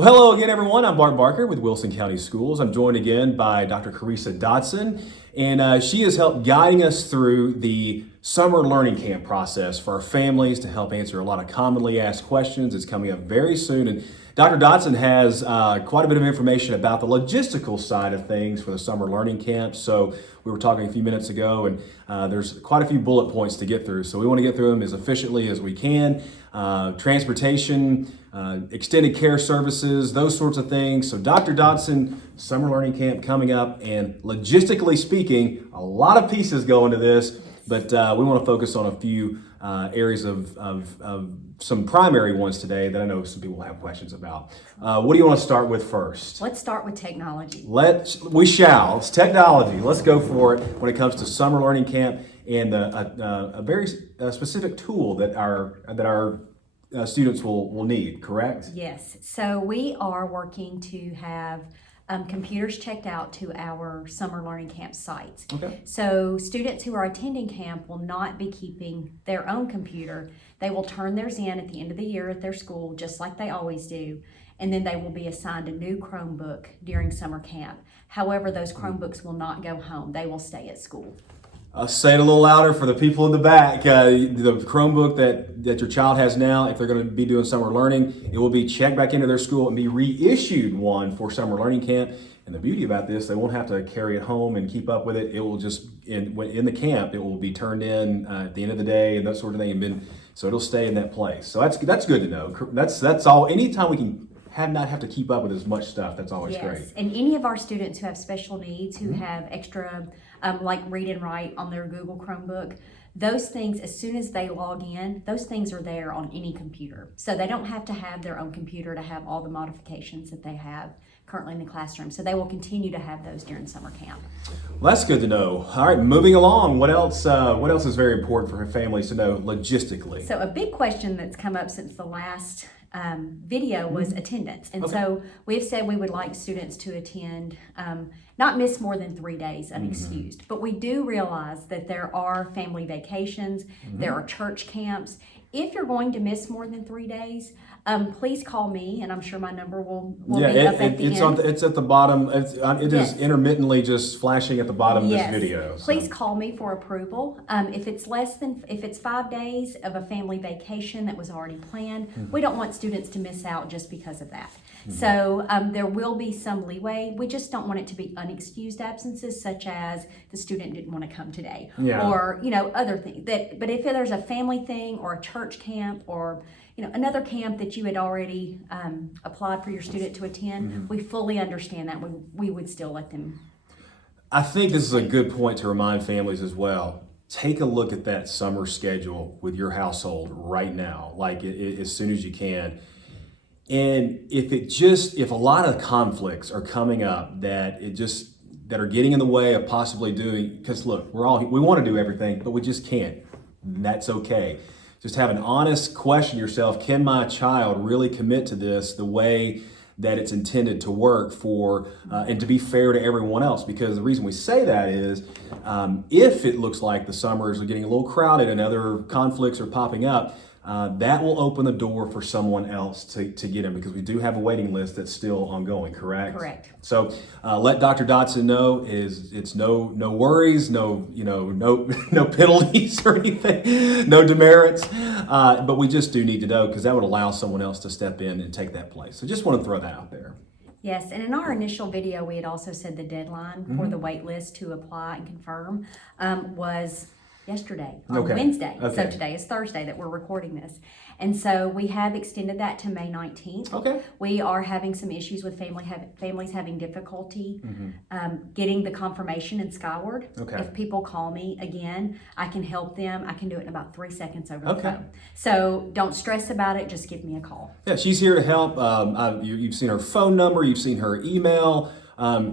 Well, hello again, everyone. I'm Bart Barker with Wilson County Schools. I'm joined again by Dr. Carissa Dodson, and she has helped guiding us through the summer learning camp process for our families to help answer a lot of commonly asked questions. It's coming up very soon, and Dr. Dodson has quite a bit of information about the logistical side of things for the summer learning camp. So we were talking a few minutes ago, and there's quite a few bullet points to get through. So we want to get through them as efficiently as we can. Transportation, extended care services, those sorts of things. So Dr. Dodson, summer learning camp coming up, and logistically speaking, a lot of pieces go into this, but we want to focus on a few areas of some primary ones today that I know some people have questions about. What do you want to start with first? Let's start with technology. It's technology. Let's go for it when it comes to summer learning camp and a very specific tool that our students will need, correct? Yes. So we are working to have computers checked out to our summer learning camp sites. Okay. So students who are attending camp will not be keeping their own computer. They will turn theirs in at the end of the year at their school, just like they always do. And then they will be assigned a new Chromebook during summer camp. However, those Chromebooks will not go home. They will stay at school. Say it a little louder for the people in the back. The Chromebook that your child has now, if they're going to be doing summer learning, it will be checked back into their school and be reissued one for summer learning camp. And the beauty about this, they won't have to carry it home and keep up with it. It will just, in the camp, it will be turned in at the end of the day and that sort of thing. So it'll stay in that place. So that's good to know. That's all. Anytime we can not have to keep up with as much stuff, that's always great. Yes, and any of our students who have special needs, who have extra, like read and write on their Google Chromebook, those things, as soon as they log in, those things are there on any computer. So they don't have to have their own computer to have all the modifications that they have currently in the classroom. So they will continue to have those during summer camp. Well, that's good to know. All right, moving along. What else is very important for families to know logistically? So a big question that's come up since the last video was attendance. And so we've said we would like students to attend, not miss more than 3 days unexcused. But we do realize that there are family vacations, there are church camps. If you're going to miss more than 3 days, please call me, and I'm sure my number will be up at the end. It's at the bottom. It is intermittently just flashing at the bottom of this video. So. Please call me for approval. If it's 5 days of a family vacation that was already planned, we don't want students to miss out just because of that. So there will be some leeway. We just don't want it to be unexcused absences, such as the student didn't want to come today, or other things. But if there's a family thing or a church camp or another camp that you had already applied for your student to attend, we fully understand that. We would still let them. I think this is a good point to remind families as well. Take a look at that summer schedule with your household right now, like as soon as you can. And if a lot of conflicts are coming up that are getting in the way of possibly doing, because look, we want to do everything, but we just can't. And that's okay. Just have an honest question yourself. Can my child really commit to this the way that it's intended to work for, and to be fair to everyone else? Because the reason we say that is, if it looks like the summers are getting a little crowded and other conflicts are popping up, that will open the door for someone else to get in, because we do have a waiting list that's still ongoing, correct? Correct. So let Dr. Dodson know it's no worries, no penalties or anything, no demerits, but we just do need to know, because that would allow someone else to step in and take that place. So just want to throw that out there. Yes, and in our initial video, we had also said the deadline for the wait list to apply and confirm was yesterday, on Wednesday. Okay. So today is Thursday that we're recording this. And so we have extended that to May 19th. Okay. We are having some issues with families having difficulty getting the confirmation in Skyward. Okay. If people call me again, I can help them. I can do it in about 3 seconds over the phone. So don't stress about it. Just give me a call. Yeah, she's here to help. You've seen her phone number. You've seen her email.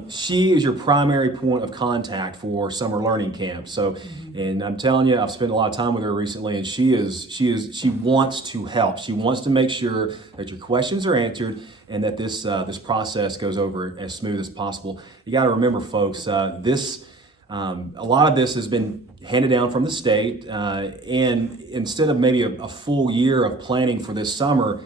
She is your primary point of contact for summer learning camp. So, and I'm telling you, I've spent a lot of time with her recently, and she wants to help. She wants to make sure that your questions are answered and that this process goes over as smooth as possible. You got to remember, folks, a lot of this has been handed down from the state, and instead of maybe a full year of planning for this summer,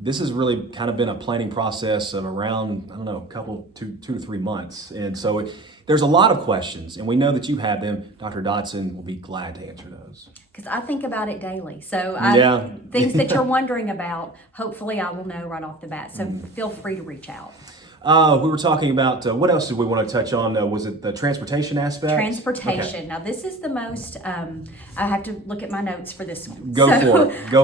This has really kind of been a planning process of around, I don't know, two to 3 months. And so there's a lot of questions, and we know that you have them. Dr. Dodson will be glad to answer those. Because I think about it daily. So things that you're wondering about, hopefully I will know right off the bat. So feel free to reach out. We were talking about, what else did we want to touch on? Was it the transportation aspect? Transportation. Okay. Now this is the most, I have to look at my notes for this one. Go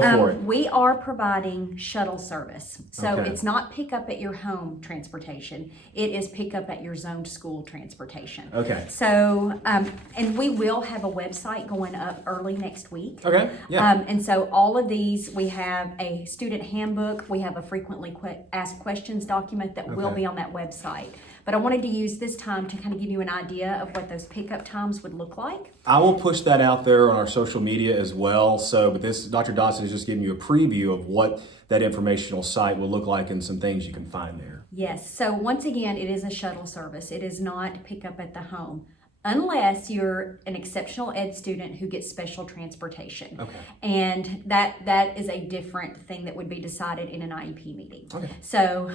for it. We are providing shuttle service. So Okay. it's not pick up at your home transportation. It is pick up at your zoned school transportation. Okay. So, and we will have a website going up early next week. Okay, yeah. And so all of these, we have a student handbook, we have a frequently asked questions document that will Okay. be on that website. But I wanted to use this time to kind of give you an idea of what those pickup times would look like. I will push that out there on our social media as well. So, but this, Dr. Dodson is just giving you a preview of what that informational site will look like and some things you can find there. Yes, so once again, it is a shuttle service. It is not pick up at the home, unless you're an exceptional ed student who gets special transportation. Okay. And that is a different thing that would be decided in an IEP meeting. Okay. So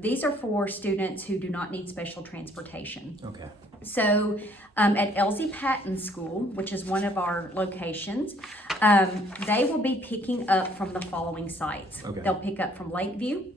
these are for students who do not need special transportation. Okay. So at Elsie Patton School, which is one of our locations, they will be picking up from the following sites. Okay. They'll pick up from Lakeview,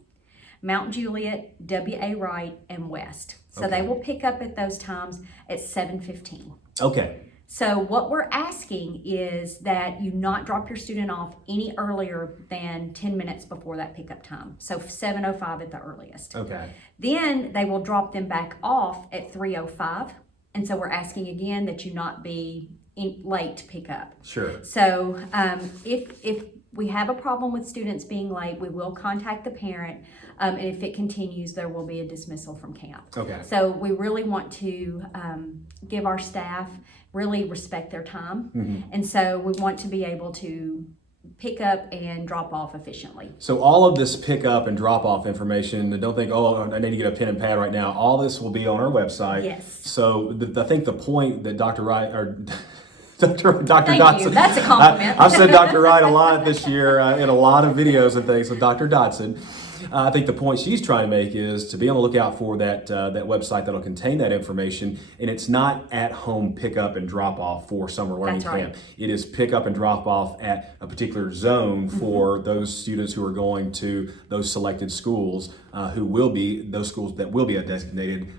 Mount Juliet, W.A. Wright, and West. So Okay. they will pick up at those times at 7:15. Okay. So what we're asking is that you not drop your student off any earlier than 10 minutes before that pickup time. So 7:05 at the earliest. Okay. Then they will drop them back off at 3:05. And so we're asking again that you not be late to pick up. Sure. So if we have a problem with students being late, we will contact the parent. And if it continues, there will be a dismissal from camp. Okay. So we really want to give our staff really respect their time. Mm-hmm. And so we want to be able to pick up and drop off efficiently. So all of this pick up and drop off information, and don't think, oh, I need to get a pen and pad right now. All this will be on our website. Yes. So I think the point that Dr. Wright, or Dr. Thank Dodson. you. That's a compliment. I've said Dr. Wright a lot this year in a lot of videos and things with Dr. Dodson. I think the point she's trying to make is to be on the lookout for that website that'll contain that information, and it's not at home pick up and drop off for summer learning That's right. camp. It is pick up and drop off at a particular zone for those students who are going to those selected schools, who will be those schools that will be a designated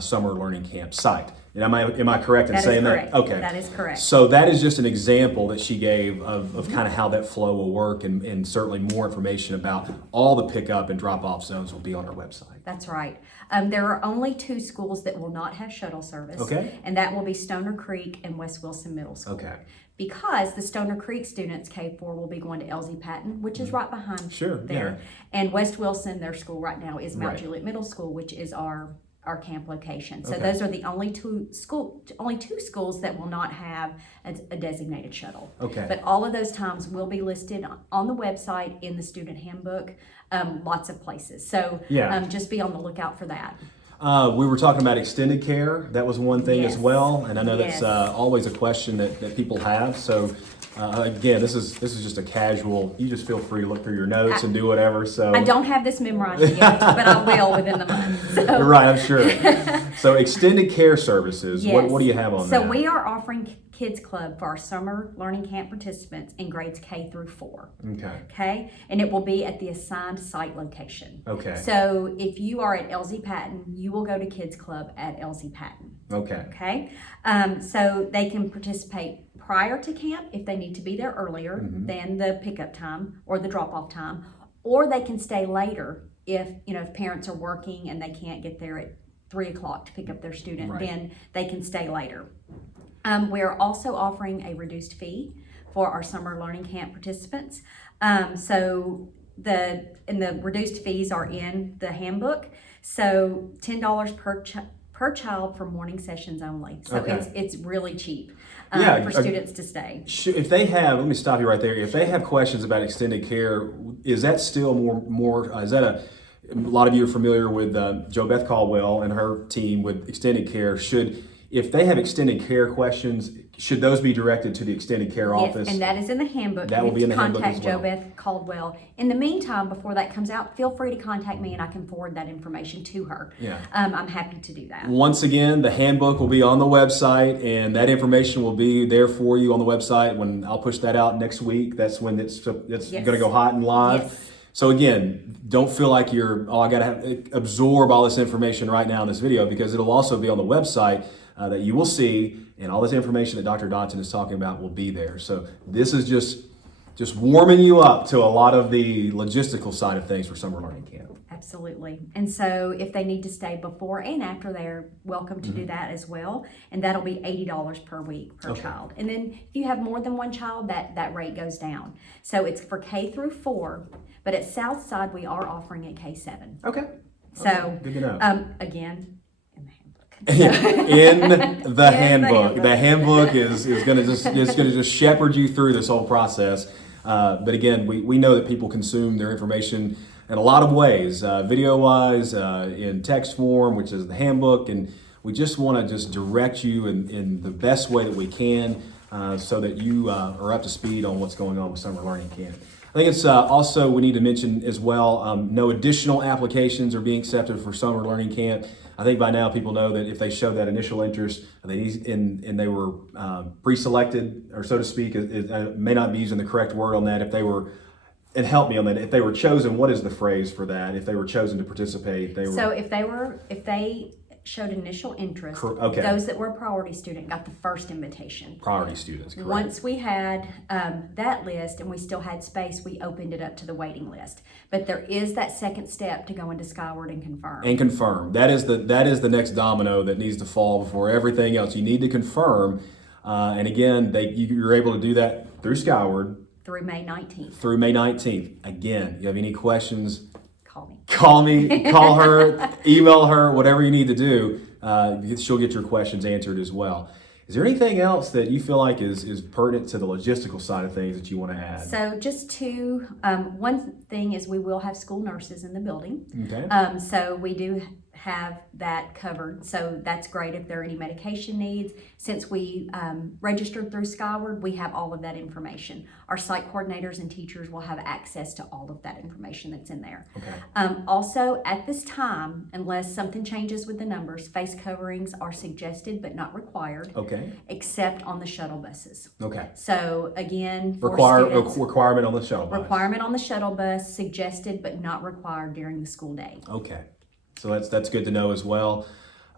summer learning camp site. And am I correct in That is saying correct. that? Okay. That is correct. So that is just an example that she gave of kind of how that flow will work, and certainly more information about all the pickup and drop-off zones will be on our website. That's right. There are only 2 schools that will not have shuttle service. Okay. And that will be Stoner Creek and West Wilson Middle School. Okay. Because the Stoner Creek students, K4, will be going to Elsie Patton, which is right behind Sure, there. And West Wilson, their school right now is Mount Right. Juliet Middle School, which is our camp location. So Okay. those are the only two schools that will not have a designated shuttle. Okay. But all of those times will be listed on the website, in the student handbook, lots of places. So Yeah. just be on the lookout for that. We were talking about extended care. That was one thing as Yes. well, and I know that's Yes. always a question that people have. So again, this is just a casual. You just feel free to look through your notes and do whatever. So I don't have this memorized yet, but I will within the month. So. You're right, I'm sure. So extended care services. Yes. What do you have on So that? we are offering Kids Club for our summer learning camp participants in grades K through 4. Okay. Okay, and it will be at the assigned site location. Okay. So if you are at Elsie Patton, you will go to Kids Club at Elsie Patton. Okay. Okay, so they can participate prior to camp if they need to be there earlier than the pickup time or the drop-off time, or they can stay later if parents are working and they can't get there at 3 o'clock to pick up their student. Right. Then they can stay later. We're also offering a reduced fee for our summer learning camp participants. So the reduced fees are in the handbook. So $10 per child for morning sessions only. So Okay. it's really cheap for students to stay. If they have, let me stop you right there. If they have questions about extended care, is that still more? Is that a lot of you are familiar with Jo Beth Caldwell and her team with extended care? If they have extended care questions, should those be directed to the extended care office? Yes, and that is in the handbook. That will be in the handbook as well. Contact JoBeth Caldwell. In the meantime, before that comes out, feel free to contact me and I can forward that information to her. Yeah. I'm happy to do that. Once again, the handbook will be on the website, and that information will be there for you on the website. When I'll push that out next week, that's when it's Yes. going to go hot and live. Yes. So again, don't feel like I got to absorb all this information right now in this video, because it'll also be on the website that you will see, and all this information that Dr. Dodson is talking about will be there. So this is just warming you up to a lot of the logistical side of things for summer learning camp. Absolutely. And so if they need to stay before and after, they're welcome to do that as well. And that'll be $80 per week per child. And then if you have more than one child, that rate goes down. So it's for K through 4, but at Southside we are offering at K7. Okay. So good to know. Again, In the handbook. The handbook is going to just shepherd you through this whole process. But again, we know that people consume their information in a lot of ways, video-wise, in text form, which is the handbook, and we just want to just direct you in the best way that we can, so that you are up to speed on what's going on with summer learning camp. I think it's also, we need to mention as well, no additional applications are being accepted for summer learning camp. I think by now people know that if they show that initial interest and they were pre-selected, or so to speak, it may not be using the correct word on that, if they were, and help me on that, if they were chosen, what is the phrase for that? If they were chosen to participate, they were... So if they showed initial interest, okay. Those that were a priority student got the first invitation. Priority students, correct. Once we had that list and we still had space, we opened it up to the waiting list. But there is that second step to go into Skyward and confirm. And confirm. That is the next domino that needs to fall before everything else. You need to confirm. And again, you're able to do that through Skyward. Through May 19th. Through May 19th. Again, you have any questions? Call me. Call her, email her, whatever you need to do. She'll get your questions answered as well. Is there anything else that you feel like is pertinent to the logistical side of things that you want to add? So just one thing is we will have school nurses in the building. Okay. So we do have that covered. So that's great if there are any medication needs. Since we registered through Skyward, we have all of that information. Our site coordinators and teachers will have access to all of that information that's in there. Okay. Also, at this time, unless something changes with the numbers, face coverings are suggested but not required. Okay. Except on the shuttle buses. Okay. So again, requirement on the shuttle bus. Requirement on the shuttle bus, suggested but not required during the school day. Okay. So that's good to know as well.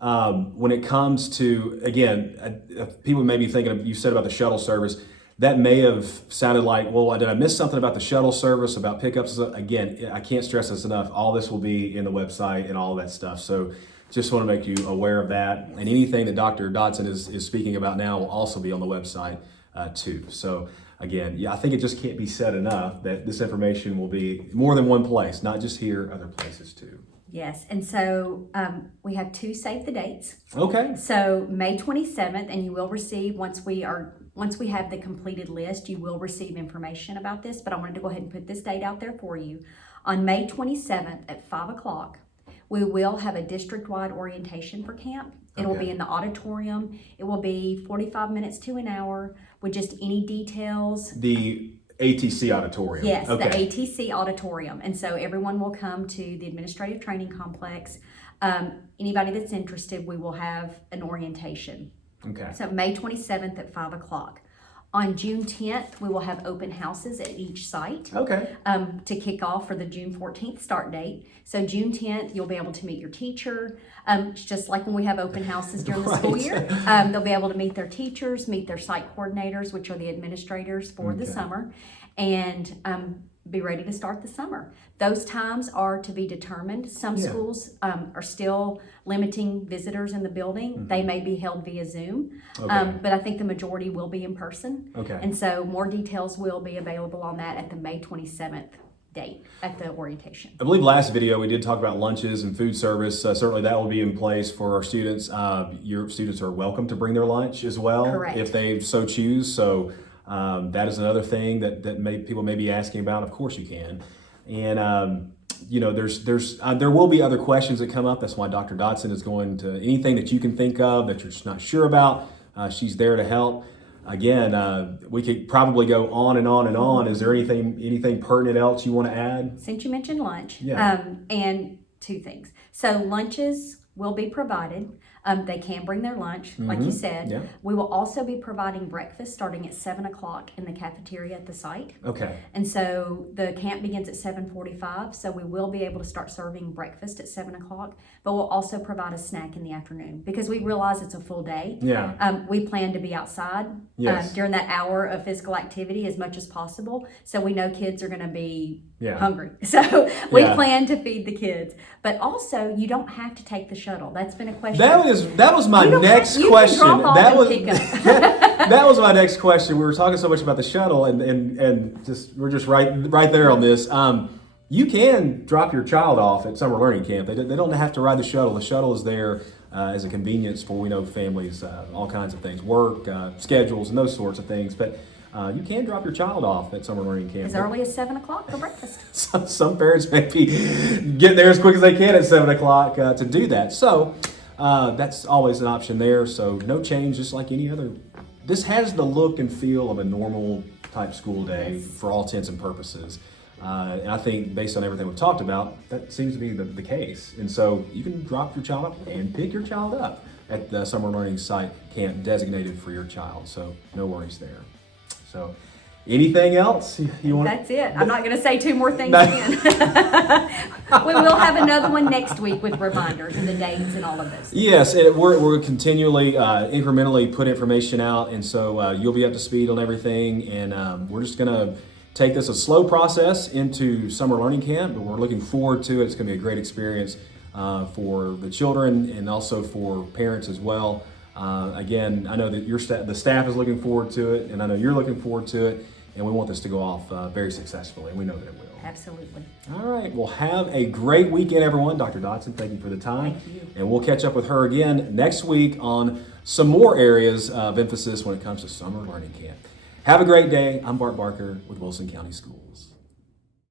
When it comes to, again, people may be thinking, you said about the shuttle service, that may have sounded like, well, did I miss something about the shuttle service, about pickups? Again, I can't stress this enough. All this will be in the website and all of that stuff. So just want to make you aware of that. And anything that Dr. Dodson is speaking about now will also be on the website too. So again, I think it just can't be said enough that this information will be more than one place, not just here, other places too. Yes, and so we have 2 save the dates. Okay. So May 27th, and you will receive, once we have the completed list, you will receive information about this, but I wanted to go ahead and put this date out there for you. On May 27th at 5 o'clock, we will have a district-wide orientation for camp. It will be in the auditorium. It will be 45 minutes to an hour with just any details. The ATC auditorium. Yes, okay. The ATC auditorium. And so everyone will come to the administrative training complex. Anybody that's interested, we will have an orientation. Okay. So May 27th at 5 o'clock. On June 10th, we will have open houses at each site. Okay. To kick off for the June 14th start date. So June 10th, you'll be able to meet your teacher. Just like when we have open houses during the school year. They'll be able to meet their teachers, meet their site coordinators, which are the administrators for the summer, and be ready to start the summer. Those times are to be determined. Some schools are still limiting visitors in the building. They may be held via Zoom, but I think the majority will be in person. Okay. And so more details will be available on that at the May 27th date at the orientation. I believe last video we did talk about lunches and food service. Certainly that will be in place for our students. Your students are welcome to bring their lunch as well. Correct. If they so choose. So that is another thing that people may be asking about. Of course you can. And there will be other questions that come up. That's why Dr. Dodson is going to anything that you can think of that you're just not sure about. She's there to help. Again, we could probably go on and on and on. Is there anything pertinent else you want to add? Since you mentioned lunch, Yeah. and two things. So lunches will be provided. They can bring their lunch, like you said. Yeah. We will also be providing breakfast starting at 7 o'clock in the cafeteria at the site. Okay. And so the camp begins at 7:45, so we will be able to start serving breakfast at 7 o'clock, but we'll also provide a snack in the afternoon because we realize it's a full day. Yeah. We plan to be outside Yes. during that hour of physical activity as much as possible, so we know kids are going to be hungry. So we plan to feed the kids, but also you don't have to take the shuttle. That's been a question. That was my next question. That was that was my next question. We were talking so much about the shuttle, and we're just right there on this. You can drop your child off at summer learning camp. They don't have to ride the shuttle. The shuttle is there as a convenience for families, all kinds of things, work schedules, and those sorts of things. But you can drop your child off at summer learning camp as early as 7 o'clock for breakfast. Some parents may be getting there as quick as they can at 7 o'clock to do that. So that's always an option there. So no change, just like any other. This has the look and feel of a normal type school day for all intents and purposes. And I think based on everything we've talked about, that seems to be the case. And so you can drop your child up and pick your child up at the summer learning site camp designated for your child. So no worries there. So anything else you want? That's it. I'm not going to say two more things again. We will have another one next week with reminders and the dates and all of this. Yes, we're continually, incrementally put information out, and so you'll be up to speed on everything. And we're just going to take this a slow process into summer learning camp, but we're looking forward to it. It's going to be a great experience for the children and also for parents as well. Again, I know that the staff is looking forward to it, and I know you're looking forward to it, and we want this to go off very successfully, and we know that it will. Absolutely. All right. Well, have a great weekend, everyone. Dr. Dodson, thank you for the time. Thank you. And we'll catch up with her again next week on some more areas of emphasis when it comes to summer learning camp. Have a great day. I'm Bart Barker with Wilson County Schools.